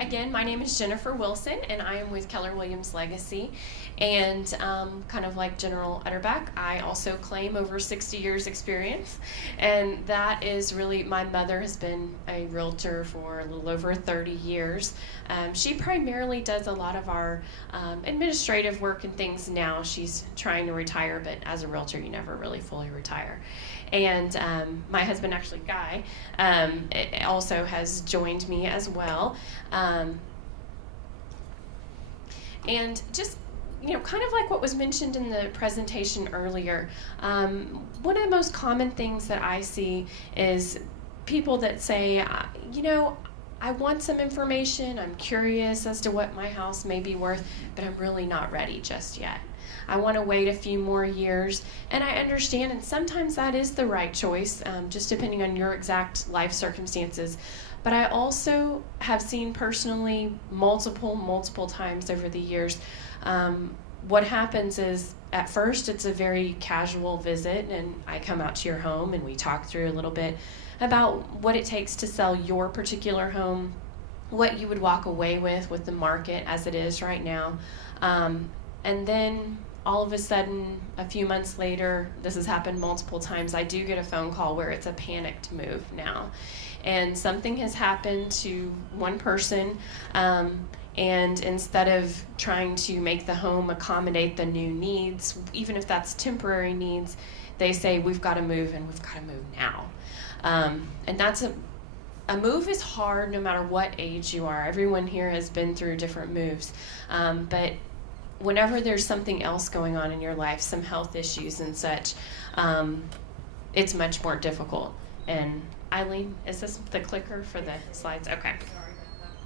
Again, my name is Jennifer Wilson, and I am with Keller Williams Legacy. And kind of like General Utterback, I also claim over 60 years experience. And that is really, my mother has been a realtor for a little over 30 years. She primarily does a lot of our administrative work and things now. She's trying to retire, but as a realtor, you never really fully retire. And my husband, actually Guy, also has joined me as well. And just, kind of like what was mentioned in the presentation earlier, one of the most common things that I see is people that say, I want some information, I'm curious as to what my house may be worth, but I'm really not ready just yet. I want to wait a few more years, and I understand, and sometimes that is the right choice, just depending on your exact life circumstances. But I also have seen personally multiple times over the years, what happens is at first it's a very casual visit, and I come out to your home and we talk through a little bit about what it takes to sell your particular home, what you would walk away with the market as it is right now. And then all of a sudden, a few months later, this has happened multiple times, I do get a phone call where it's a panicked move now. And something has happened to one person, and instead of trying to make the home accommodate the new needs, even if that's temporary needs, they say, we've got to move, and we've got to move now. And that's a move is hard no matter what age you are. Everyone here has been through different moves. But whenever there's something else going on in your life, some health issues and such, it's much more difficult. And Eileen, is this the clicker for the slides? Okay.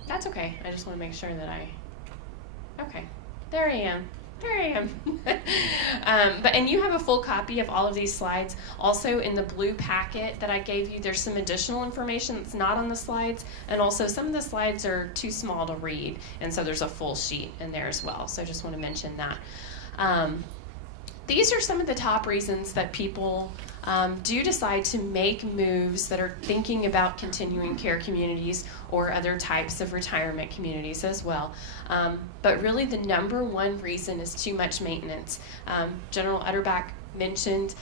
That's okay. I just want to make sure that okay. There I am. And you have a full copy of all of these slides. Also in the blue packet that I gave you, there's some additional information that's not on the slides, and also some of the slides are too small to read, and so there's a full sheet in there as well. So I just want to mention that. These are some of the top reasons that people do decide to make moves that are thinking about continuing care communities or other types of retirement communities as well. But really the number one reason is too much maintenance. General Utterback mentioned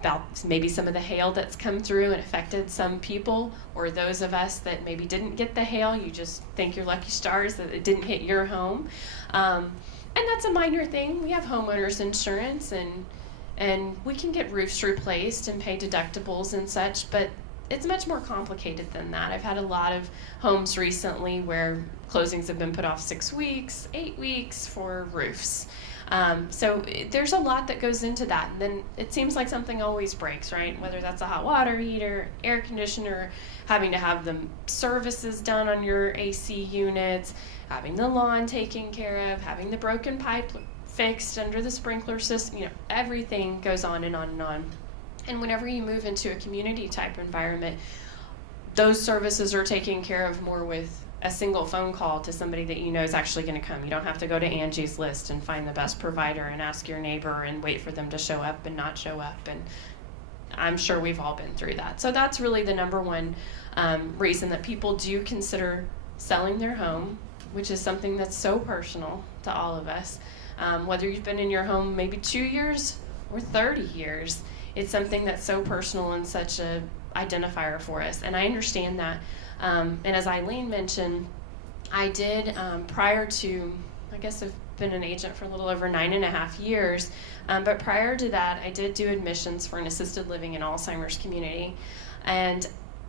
about maybe some of the hail that's come through and affected some people, or those of us that maybe didn't get the hail, you just think you're lucky stars that it didn't hit your home. And that's a minor thing. We have homeowners insurance, and we can get roofs replaced and pay deductibles and such, but it's much more complicated than that. I've had a lot of homes recently where closings have been put off 6 weeks, 8 weeks for roofs. So there's a lot that goes into that. And then it seems like something always breaks, right? Whether that's a hot water heater, air conditioner, having to have the services done on your AC units, having the lawn taken care of, having the broken pipe fixed under the sprinkler system, everything goes on and on and on. And whenever you move into a community type environment, those services are taken care of more with a single phone call to somebody that you know is actually going to come. You don't have to go to Angie's List and find the best provider and ask your neighbor and wait for them to show up and not show up. And I'm sure we've all been through that. So that's really the number one reason that people do consider selling their home, which is something that's so personal to all of us. Whether you've been in your home maybe 2 years or 30 years, it's something that's so personal and such a identifier for us. And I understand that. And as Eileen mentioned, I did, prior to, I guess I've been an agent for a little over 9.5 years, but prior to that, I did do admissions for an assisted living and Alzheimer's community. And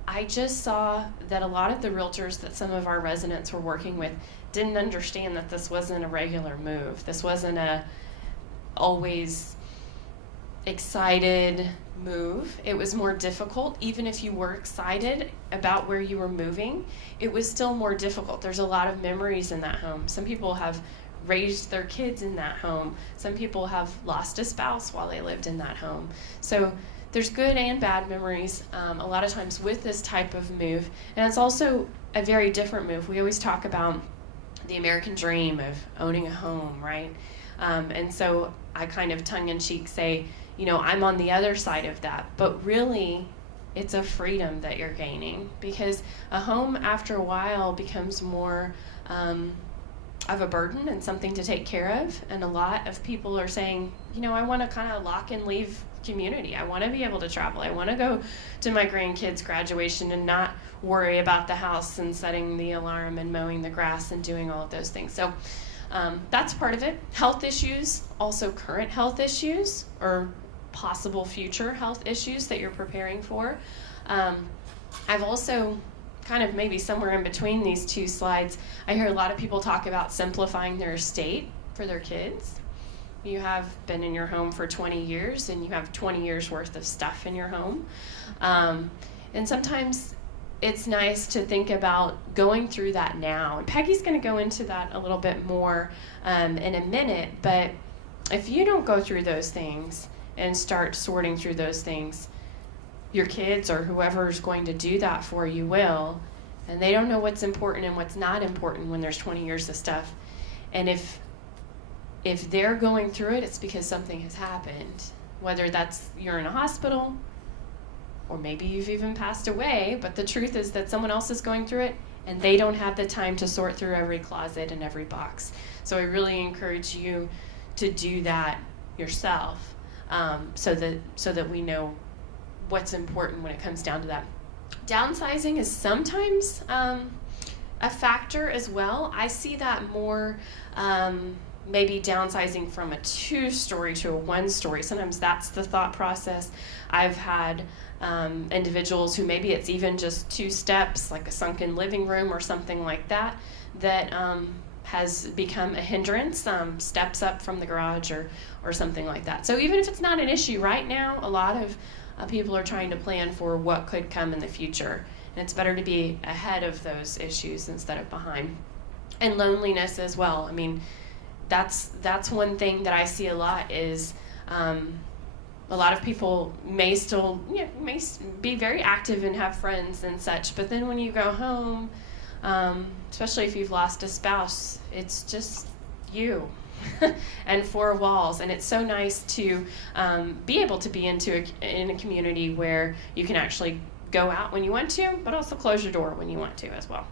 I just saw that a lot of the realtors that some of our residents were working with didn't understand that this wasn't a regular move. This wasn't a always excited move. It was more difficult. Even if you were excited about where you were moving, it was still more difficult. There's a lot of memories in that home. Some people have raised their kids in that home. Some people have lost a spouse while they lived in that home. So there's good and bad memories a lot of times with this type of move. And it's also a very different move. We always talk about the American dream of owning a home, right? And so I kind of tongue-in-cheek say, I'm on the other side of that. But really, it's a freedom that you're gaining, because a home after a while becomes more of a burden and something to take care of. And a lot of people are saying, I want to kind of lock and leave community. I want to be able to travel. I want to go to my grandkids' graduation and not worry about the house and setting the alarm and mowing the grass and doing all of those things. So that's part of it. Health issues, also current health issues or possible future health issues that you're preparing for. I've also kind of maybe somewhere in between these two slides, I hear a lot of people talk about simplifying their estate for their kids. You have been in your home for 20 years and you have 20 years worth of stuff in your home. And sometimes it's nice to think about going through that now. And Peggy's going to go into that a little bit more in a minute, but if you don't go through those things and start sorting through those things, your kids or whoever's going to do that for you will, and they don't know what's important and what's not important when there's 20 years of stuff. And if they're going through it, it's because something has happened, whether that's you're in a hospital or maybe you've even passed away, but the truth is that someone else is going through it and they don't have the time to sort through every closet and every box. So I really encourage you to do that yourself, so that we know what's important when it comes down to that. Downsizing is sometimes a factor as well. I see that more maybe downsizing from a 2-story to a 1-story. Sometimes that's the thought process. I've had individuals who maybe it's even just 2 steps, like a sunken living room or something like that, that has become a hindrance, steps up from the garage or something like that. So even if it's not an issue right now, a lot of people are trying to plan for what could come in the future. And it's better to be ahead of those issues instead of behind. And loneliness as well. I mean, that's one thing that I see a lot is a lot of people may still may be very active and have friends and such, but then when you go home, especially if you've lost a spouse, it's just you and 4 walls. And it's so nice to be able to be in a community where you can actually go out when you want to, but also close your door when you want to as well.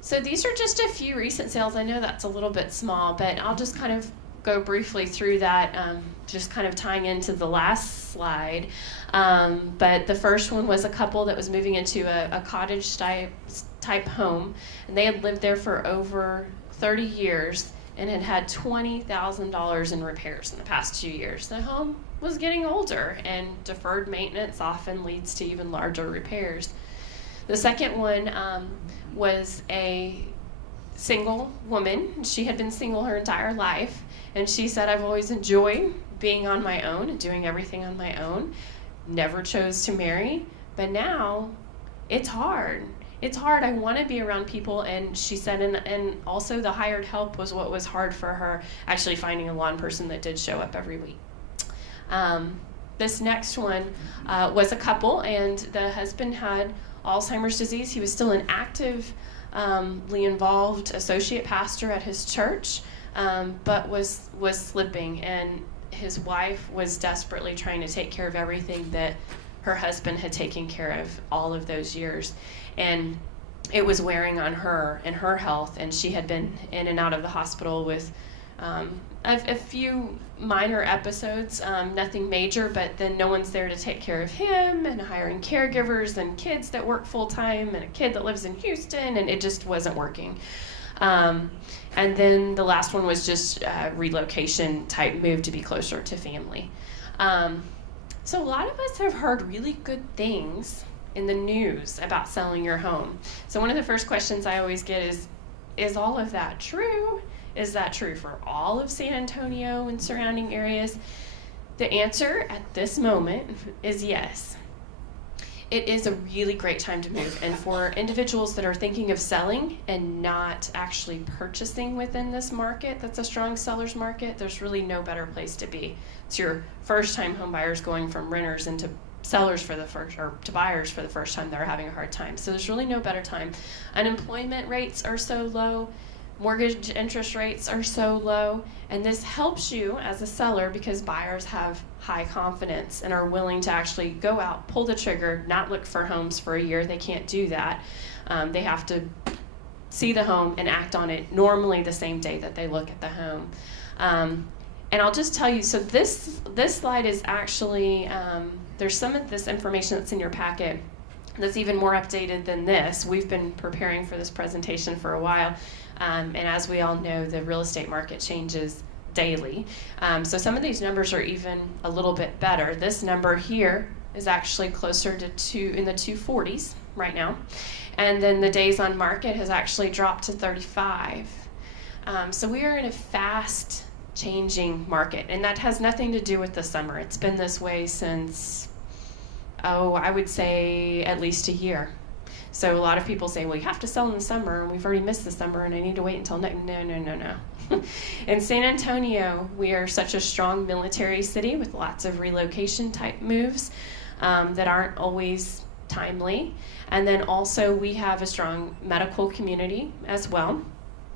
So these are just a few recent sales. I know that's a little bit small, but I'll just kind of go briefly through that, just kind of tying into the last slide. But the first one was a couple that was moving into a cottage type home, and they had lived there for over 30 years and had $20,000 in repairs in the past 2 years. The home was getting older, and deferred maintenance often leads to even larger repairs. The second one was a single woman. She had been single her entire life, and she said, I've always enjoyed being on my own and doing everything on my own. Never chose to marry, but now it's hard. It's hard. I want to be around people. And she said, and also the hired help was what was hard for her, actually finding a lawn person that did show up every week. This next one was a couple, and the husband had Alzheimer's disease. He was still an actively involved associate pastor at his church, but was slipping, and his wife was desperately trying to take care of everything that her husband had taken care of all of those years. And it was wearing on her and her health, and she had been in and out of the hospital with a few minor episodes, nothing major, but then no one's there to take care of him, and hiring caregivers and kids that work full-time and a kid that lives in Houston, and it just wasn't working. And then the last one was just a relocation type move to be closer to family. So a lot of us have heard really good things in the news about selling your home. So one of the first questions I always get is all of that true? Is that true for all of San Antonio and surrounding areas? The answer at this moment is yes. It is a really great time to move. And for individuals that are thinking of selling and not actually purchasing within this market that's a strong seller's market, there's really no better place to be. It's your first-time home buyers going from renters into sellers for the first, or to buyers for the first time that are having a hard time. So there's really no better time. Unemployment rates are so low. mortgage interest rates are so low, and this helps you as a seller because buyers have high confidence and are willing to actually go out, pull the trigger, not look for homes for a year. They can't do that. They have to see the home and act on it normally the same day that they look at the home. And I'll just tell you, so this slide is actually, there's some of this information that's in your packet that's even more updated than this. We've been preparing for this presentation for a while, and as we all know, the real estate market changes daily. So some of these numbers are even a little bit better. This number here is actually closer to in the 240s right now, and then the days on market has actually dropped to 35. So we are in a fast changing market, and that has nothing to do with the summer. It's been this way since, I would say at least a year. So a lot of people say, well, you have to sell in the summer, and we've already missed the summer, and I need to wait until next. No. In San Antonio, we are such a strong military city with lots of relocation type moves that aren't always timely. And then also we have a strong medical community as well.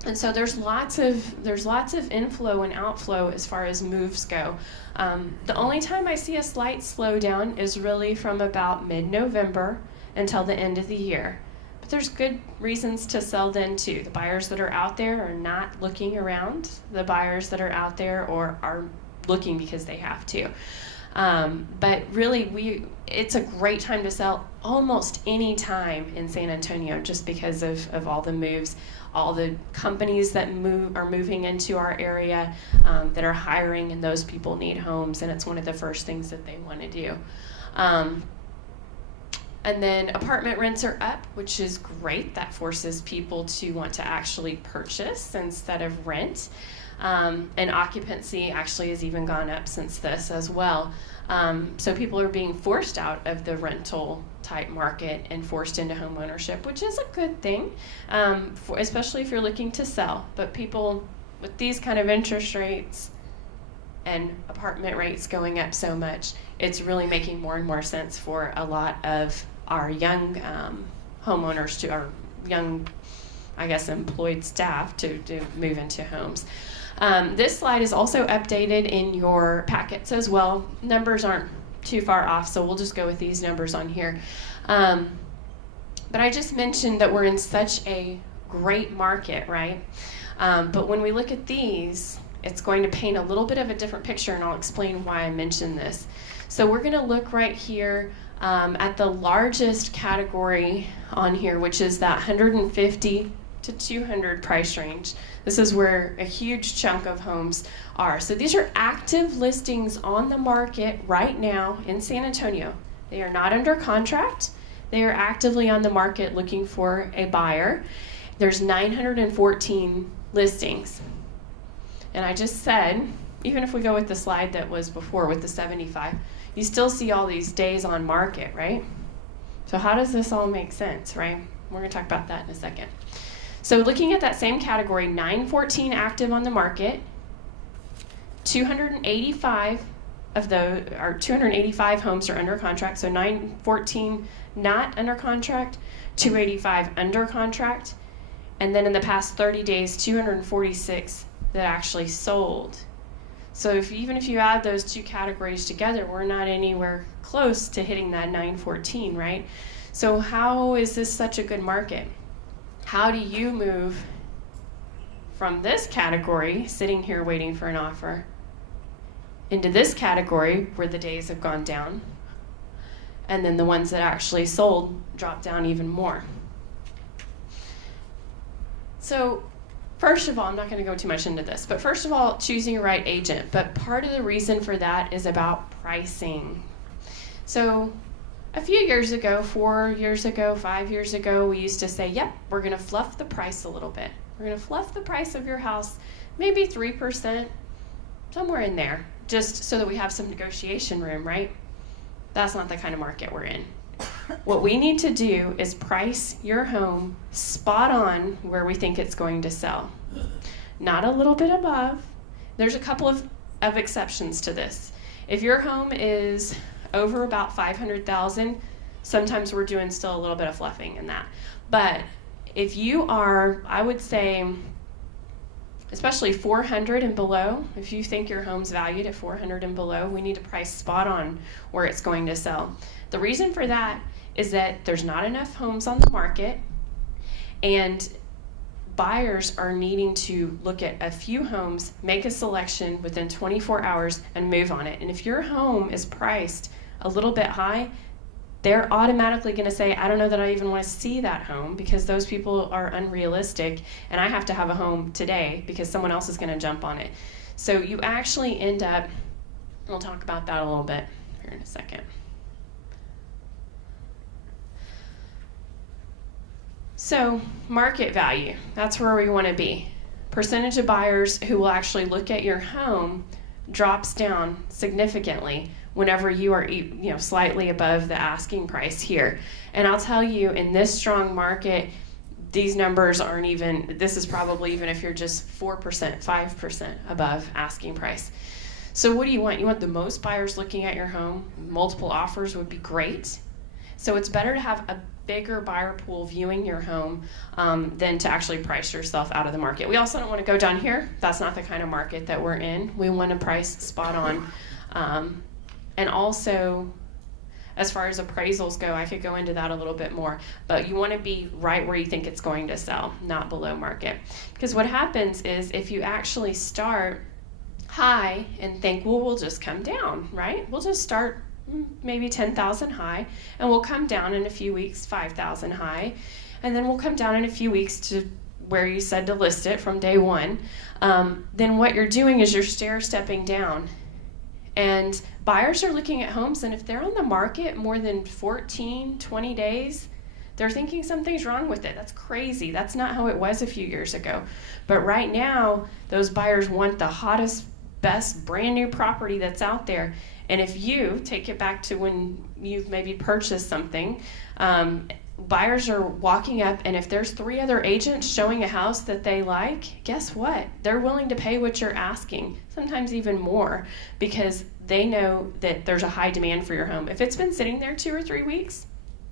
And so there's lots of inflow and outflow as far as moves go. The only time I see a slight slowdown is really from about mid-November until the end of the year. But there's good reasons to sell then too. The buyers that are out there are not looking around. The buyers that are out there are looking because they have to. But really, it's a great time to sell almost any time in San Antonio just because of all the moves, all the companies that are moving into our area that are hiring, and those people need homes, and it's one of the first things that they want to do. And then apartment rents are up, which is great. That forces people to want to actually purchase instead of rent. And occupancy actually has even gone up since this as well. So people are being forced out of the rental type market and forced into home ownership, which is a good thing, especially if you're looking to sell. But people with these kind of interest rates and apartment rates going up so much, it's really making more and more sense for a lot of our young homeowners, to our young, I guess, employed staff to move into homes. This slide is also updated in your packets as well. Numbers aren't too far off, so we'll just go with these numbers on here. But I just mentioned that we're in such a great market, right? But when we look at these, it's going to paint a little bit of a different picture, and I'll explain why I mentioned this. So we're going to look right here at the largest category on here, which is that 150 to 200 price range. This is where a huge chunk of homes are. So these are active listings on the market right now in San Antonio. They are not under contract. They are actively on the market looking for a buyer. There's 914 listings. And I just said, even if we go with the slide that was before with the 75, you still see all these days on market, right? So how does this all make sense, right? We're going to talk about that in a second. So looking at that same category, 914 active on the market, 285 of those, or 285 homes are under contract, so 914 not under contract, 285 under contract, and then in the past 30 days, 246 that actually sold. So even if you add those two categories together, we're not anywhere close to hitting that 914, right? So how is this such a good market? How do you move from this category, sitting here waiting for an offer, into this category where the days have gone down, and then the ones that actually sold drop down even more? So first of all, I'm not going to go too much into this, but first of all, choosing a right agent. But part of the reason for that is about pricing. So a few years ago, 4 years ago, 5 years ago, we used to say, yep, we're going to fluff the price a little bit. We're going to fluff the price of your house, maybe 3%, somewhere in there, just so that we have some negotiation room, right? That's not the kind of market we're in. What we need to do is price your home spot on where we think it's going to sell. Not a little bit above. There's a couple of exceptions to this. If your home is over about $500,000, sometimes we're doing still a little bit of fluffing in that. But if you are, I would say, especially 400 and below. If you think your home's valued at 400 and below, we need to price spot on where it's going to sell. The reason for that is that there's not enough homes on the market, and buyers are needing to look at a few homes, make a selection within 24 hours, and move on it. And if your home is priced a little bit high, they're automatically going to say, I don't know that I even want to see that home, because those people are unrealistic, and I have to have a home today because someone else is going to jump on it. So you actually end up, we'll talk about that a little bit here in a second. So market value, that's where we want to be. Percentage of buyers who will actually look at your home drops down significantly whenever you are slightly above the asking price here. And I'll tell you, in this strong market, these numbers aren't even, this is probably even if you're just 4%, 5% above asking price. So what do you want? You want the most buyers looking at your home. Multiple offers would be great. So it's better to have a bigger buyer pool viewing your home than to actually price yourself out of the market. We also don't want to go down here. That's not the kind of market that we're in. We want to price spot on. And also, as far as appraisals go, I could go into that a little bit more, but you want to be right where you think it's going to sell, not below market. Because what happens is if you actually start high and think, well, we'll just come down, right? We'll just start maybe 10,000 high, and we'll come down in a few weeks 5,000 high, and then we'll come down in a few weeks to where you said to list it from day one. Then what you're doing is you're stair-stepping down. And buyers are looking at homes, and if they're on the market more than 14, 20 days, they're thinking something's wrong with it. That's crazy. That's not how it was a few years ago. But right now, those buyers want the hottest, best, brand new property that's out there. And if you take it back to when you've maybe purchased something, buyers are walking up, and if there's 3 other agents showing a house that they like, guess what? They're willing to pay what you're asking, sometimes even more, because they know that there's a high demand for your home. If it's been sitting there 2 or 3 weeks,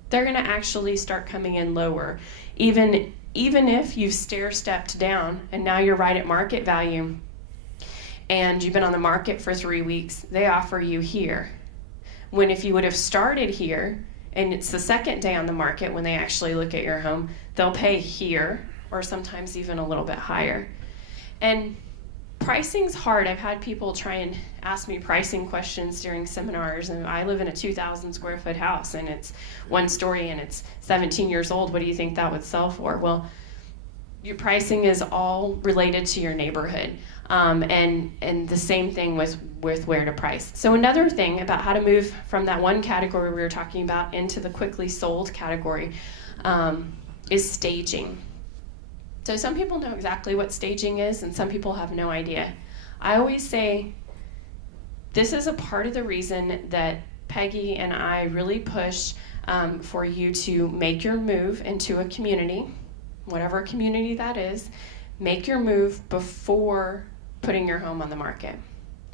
they're going to actually start coming in lower. Even if you've stair-stepped down and now you're right at market value and you've been on the market for 3 weeks, they offer you here. When if you would have started here, and it's the second day on the market when they actually look at your home, they'll pay here or sometimes even a little bit higher. And pricing's hard. I've had people try and ask me pricing questions during seminars, and I live in a 2,000 square foot house, and it's 1 story, and it's 17 years old. What do you think that would sell for? Well, your pricing is all related to your neighborhood, and the same thing with where to price. So another thing about how to move from that one category we were talking about into the quickly sold category is staging. So some people know exactly what staging is, and some people have no idea. I always say this is a part of the reason that Peggy and I really push for you to make your move into a community, whatever community that is. Make your move before putting your home on the market.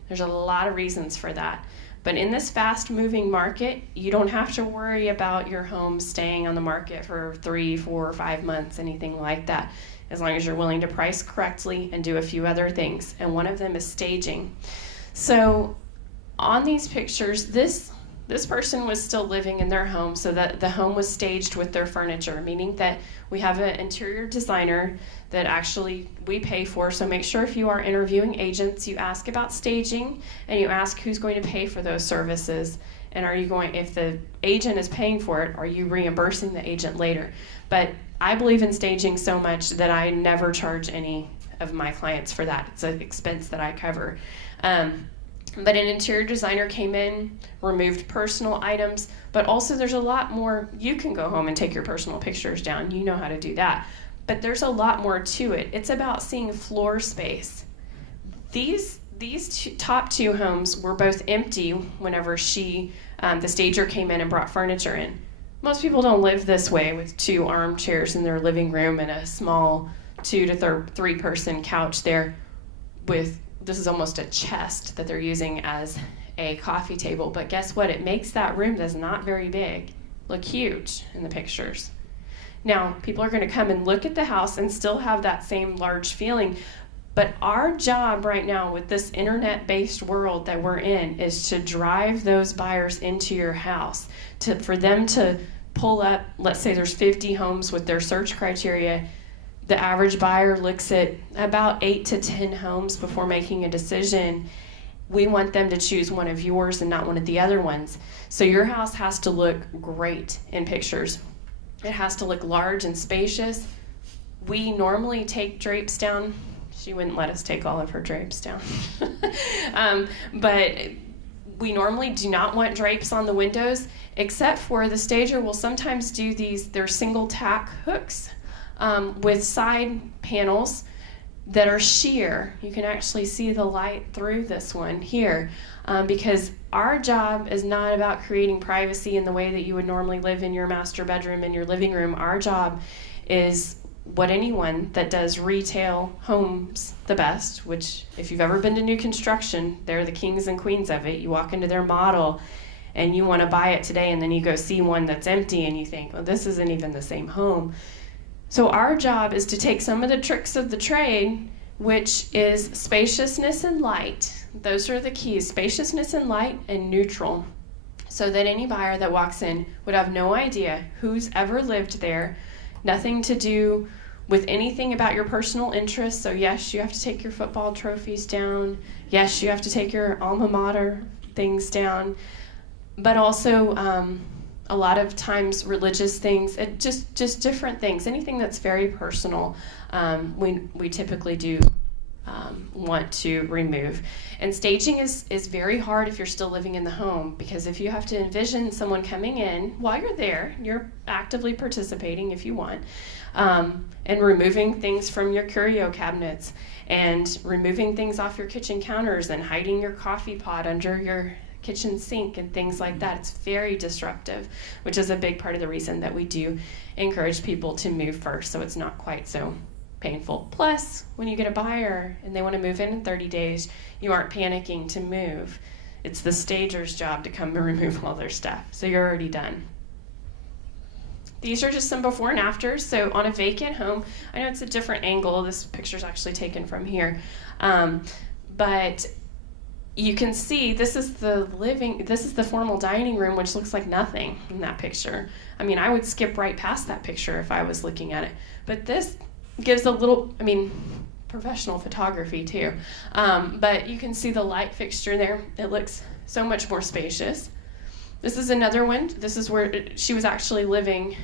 There's a lot of reasons for that. But in this fast-moving market, you don't have to worry about your home staying on the market for 3, 4, or 5 months, anything like that, as long as you're willing to price correctly and do a few other things. And one of them is staging. So on these pictures, this person was still living in their home, so that the home was staged with their furniture, meaning that we have an interior designer that actually we pay for. So make sure if you are interviewing agents, you ask about staging, and you ask who's going to pay for those services, and if the agent is paying for it, are you reimbursing the agent later? But I believe in staging so much that I never charge any of my clients for that. It's an expense that I cover. But an interior designer came in, removed personal items, but also there's a lot more. You can go home and take your personal pictures down. You know how to do that. But there's a lot more to it. It's about seeing floor space. These top 2 homes were both empty whenever the stager came in and brought furniture in. Most people don't live this way with 2 armchairs in their living room and a small 2 to 3 person couch there with, this is almost a chest that they're using as a coffee table. But guess what? It makes that room that's not very big look huge in the pictures. Now, people are going to come and look at the house and still have that same large feeling, But our job right now with this internet-based world that we're in is to drive those buyers into your house, for them to pull up, let's say there's 50 homes with their search criteria. The average buyer looks at about 8 to 10 homes before making a decision. We want them to choose one of yours and not one of the other ones. So your house has to look great in pictures. It has to look large and spacious. We normally take drapes down. She wouldn't let us take all of her drapes down. But we normally do not want drapes on the windows, except for the stager will sometimes do they're single tack hooks with side panels that are sheer. You can actually see the light through this one here, because our job is not about creating privacy in the way that you would normally live in your master bedroom and your living room. Our job is what anyone that does retail homes the best, which if you've ever been to new construction, they're the kings and queens of it. You walk into their model and you want to buy it today, and then you go see one that's empty and you think, well, this isn't even the same home. So our job is to take some of the tricks of the trade, which is spaciousness and light. Those are the keys: spaciousness and light and neutral, so that any buyer that walks in would have no idea who's ever lived there, nothing to do with anything about your personal interests. So yes, you have to take your football trophies down. Yes, you have to take your alma mater things down. But also a lot of times religious things, just different things, anything that's very personal, we typically do want to remove. And staging is very hard if you're still living in the home, because if you have to envision someone coming in while you're there, you're actively participating if you want, and removing things from your curio cabinets and removing things off your kitchen counters and hiding your coffee pot under your kitchen sink and things like that. It's very disruptive, which is a big part of the reason that we do encourage people to move first, so it's not quite so painful. Plus, when you get a buyer and they want to move in 30 days, you aren't panicking to move. It's the stager's job to come and remove all their stuff, so you're already done. These are just some before and afters. So on a vacant home, I know it's a different angle. This picture's actually taken from here, but you can see this is the formal dining room, which looks like nothing in that picture. I mean, I would skip right past that picture if I was looking at it. But this gives a little, professional photography too. But you can see the light fixture there. It looks so much more spacious. This is another one. This is where she was actually living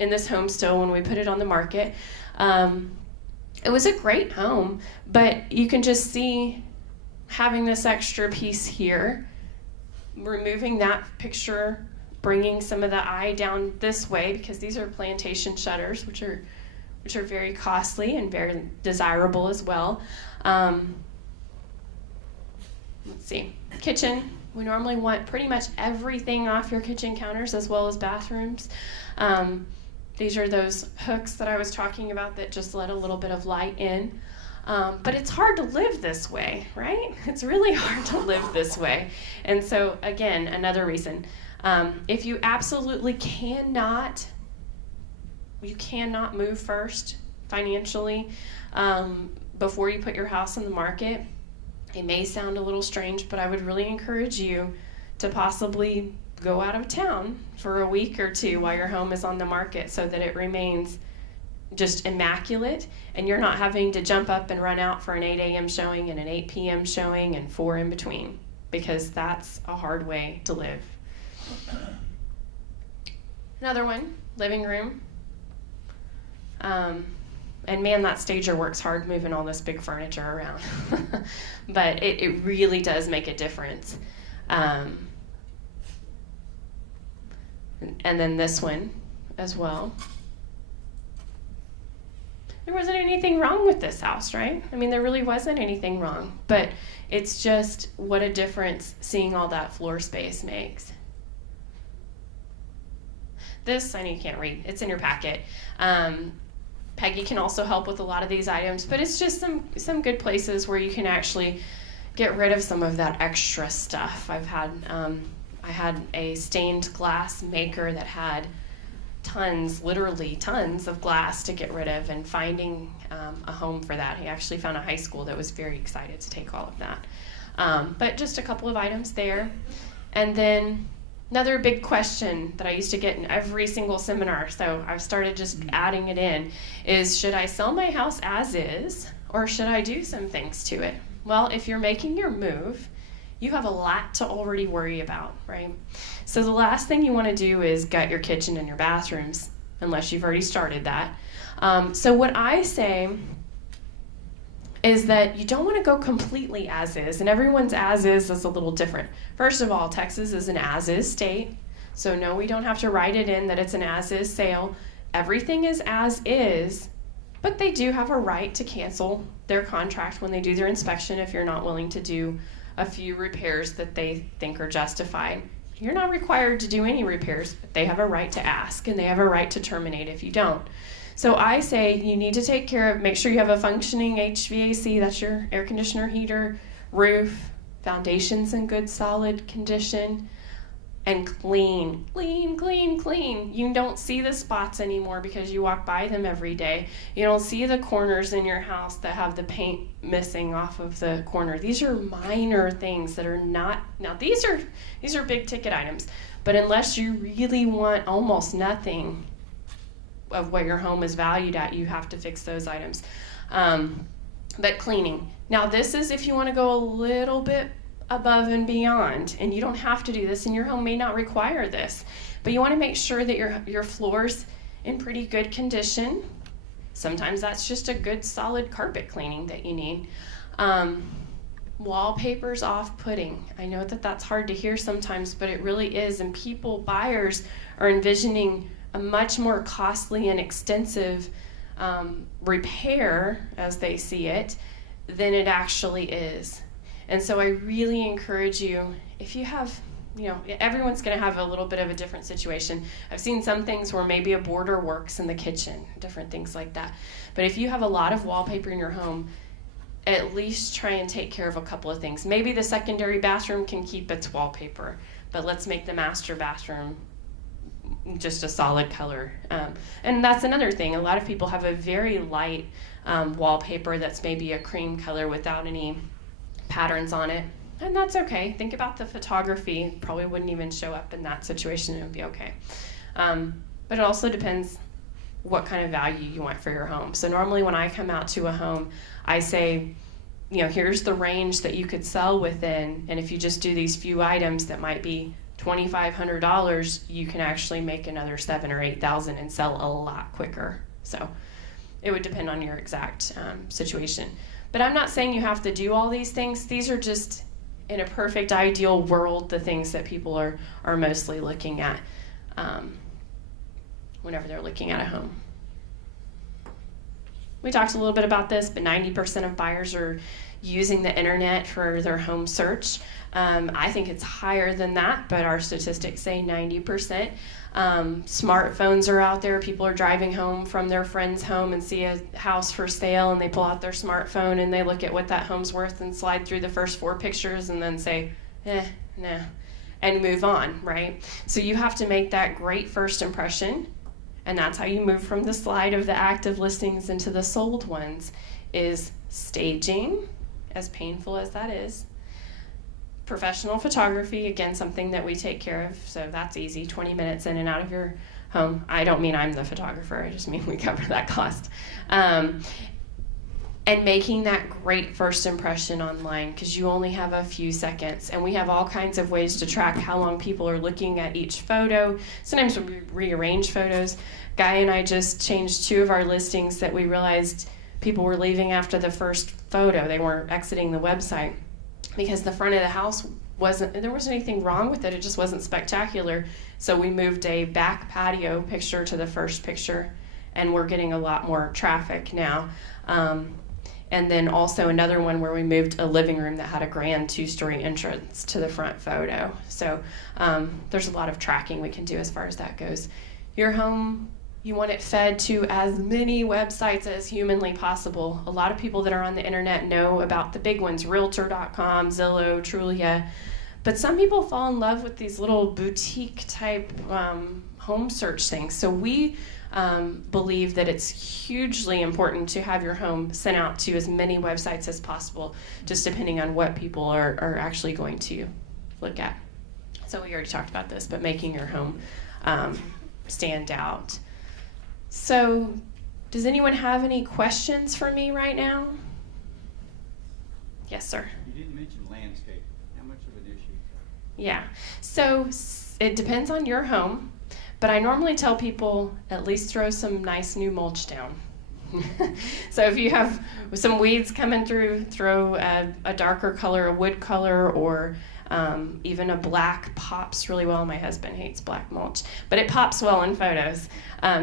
in this home still when we put it on the market. It was a great home, but you can just see having this extra piece here, removing that picture, bringing some of the eye down this way, because these are plantation shutters, which are very costly and very desirable as well. Let's see, kitchen. We normally want pretty much everything off your kitchen counters as well as bathrooms. These are those hooks that I was talking about that just let a little bit of light in. But it's hard to live this way, right? It's really hard to live this way. And so, again, another reason. If you absolutely cannot move first financially before you put your house on the market, it may sound a little strange, but I would really encourage you to possibly go out of town for a week or two while your home is on the market, so that it remains just immaculate and you're not having to jump up and run out for an 8 a.m. showing and an 8 p.m. showing and 4 in between, because that's a hard way to live. Another one, living room. And man, that stager works hard moving all this big furniture around. But it really does make a difference. And then this one as well. There wasn't anything wrong with this house, right? There really wasn't anything wrong. But it's just what a difference seeing all that floor space makes. This, I know you can't read. It's in your packet. Peggy can also help with a lot of these items, but it's just some good places where you can actually get rid of some of that extra stuff. I had a stained glass maker that had tons, literally tons of glass to get rid of, and finding a home for that. He actually found a high school that was very excited to take all of that. But just a couple of items there. And then another big question that I used to get in every single seminar, so I've started just adding it in, is should I sell my house as is, or should I do some things to it? Well, if you're making your move, you have a lot to already worry about, right? So the last thing you want to do is gut your kitchen and your bathrooms, unless you've already started that. So what I say is that you don't want to go completely as is, and everyone's as is a little different. First of all, Texas is an as is state, so no, we don't have to write it in that it's an as is sale. Everything is as is, but they do have a right to cancel their contract when they do their inspection if you're not willing to do a few repairs that they think are justified. You're not required to do any repairs, but they have a right to ask, and they have a right to terminate if you don't. So I say you need to take care of, make sure you have a functioning HVAC, that's your air conditioner, heater, roof, foundations in good solid condition, and clean. You don't see the spots anymore because you walk by them every day. You don't see the corners in your house that have the paint missing off of the corner. These are minor things that are not, now these are big ticket items, but unless you really want almost nothing of what your home is valued at, you have to fix those items. But cleaning. Now this is if you want to go a little bit above and beyond, and you don't have to do this, and your home may not require this, but you want to make sure that your floor's in pretty good condition. Sometimes that's just a good solid carpet cleaning that you need. Wallpaper's off-putting. I know that that's hard to hear sometimes, but it really is, and buyers are envisioning a much more costly and extensive repair, as they see it, than it actually is. And so I really encourage you, if you have, everyone's going to have a little bit of a different situation. I've seen some things where maybe a border works in the kitchen, different things like that. But if you have a lot of wallpaper in your home, at least try and take care of a couple of things. Maybe the secondary bathroom can keep its wallpaper, but let's make the master bathroom just a solid color. And that's another thing. A lot of people have a very light wallpaper that's maybe a cream color without any patterns on it, and that's okay. Think about the photography. Probably wouldn't even show up in that situation. It would be okay. But it also depends what kind of value you want for your home. So normally when I come out to a home, I say, here's the range that you could sell within, and if you just do these few items that might be $2,500, you can actually make another $7,000 or $8,000 and sell a lot quicker. So it would depend on your exact situation. But I'm not saying you have to do all these things. These are just, in a perfect ideal world, the things that people are mostly looking at whenever they're looking at a home. We talked a little bit about this, but 90% of buyers are using the internet for their home search. I think it's higher than that, but our statistics say 90%. Smartphones are out there. People are driving home from their friend's home and see a house for sale, and they pull out their smartphone and they look at what that home's worth and slide through the first 4 pictures and then say, nah, and move on, right? So you have to make that great first impression, and that's how you move from the slide of the active listings into the sold ones, is staging, as painful as that is. Professional photography, again, something that we take care of, so that's easy, 20 minutes in and out of your home. I don't mean I'm the photographer, I just mean we cover that cost. And making that great first impression online, because you only have a few seconds, and we have all kinds of ways to track how long people are looking at each photo. Sometimes we rearrange photos. Guy and I just changed 2 of our listings that we realized people were leaving after the first photo. They weren't exiting the website because the front of the house there wasn't anything wrong with it, it just wasn't spectacular. So we moved a back patio picture to the first picture, and we're getting a lot more traffic now. And then also another one where we moved a living room that had a grand 2-story entrance to the front photo. So there's a lot of tracking we can do as far as that goes. Your home, you want it fed to as many websites as humanly possible. A lot of people that are on the internet know about the big ones, Realtor.com, Zillow, Trulia. But some people fall in love with these little boutique type home search things. So we believe that it's hugely important to have your home sent out to as many websites as possible, just depending on what people are actually going to look at. So we already talked about this, but making your home stand out. So does anyone have any questions for me right now? Yes, sir. You didn't mention landscape. How much of an issue? Yeah. So it depends on your home, but I normally tell people at least throw some nice new mulch down. So if you have some weeds coming through, throw a darker color, a wood color, or even a black pops really well. My husband hates black mulch, but it pops well in photos.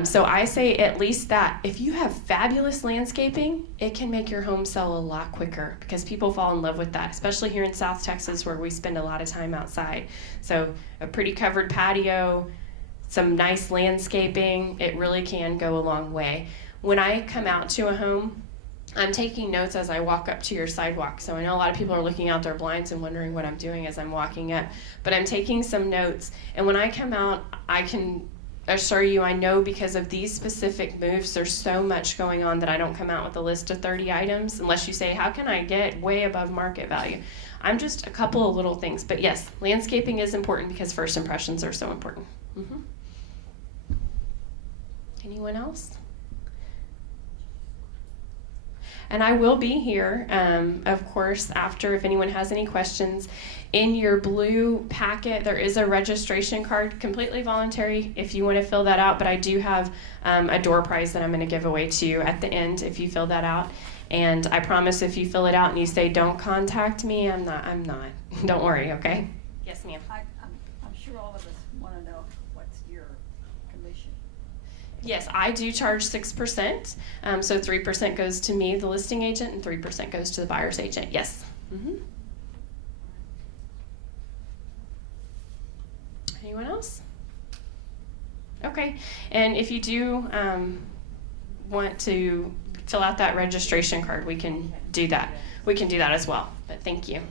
So I say at least that. If you have fabulous landscaping, it can make your home sell a lot quicker because people fall in love with that, especially here in South Texas where we spend a lot of time outside. So a pretty covered patio, some nice landscaping, it really can go a long way. When I come out to a home, I'm taking notes as I walk up to your sidewalk. So I know a lot of people are looking out their blinds and wondering what I'm doing as I'm walking up. But I'm taking some notes. And when I come out, I can assure you I know because of these specific moves, there's so much going on that I don't come out with a list of 30 items unless you say, how can I get way above market value? I'm just a couple of little things. But yes, landscaping is important because first impressions are so important. Mm-hmm. Anyone else? And I will be here, of course, after if anyone has any questions. In your blue packet, there is a registration card, completely voluntary if you want to fill that out, but I do have a door prize that I'm going to give away to you at the end if you fill that out. And I promise if you fill it out and you say, don't contact me, I'm not. Don't worry, okay? Yes, ma'am. I'm sure all of us want to know what's your commission. Yes, I do charge 6%. So 3% goes to me, the listing agent, and 3% goes to the buyer's agent. Yes. Mm-hmm. Anyone else? Okay. And if you do want to fill out that registration card, we can do that. We can do that as well. But thank you.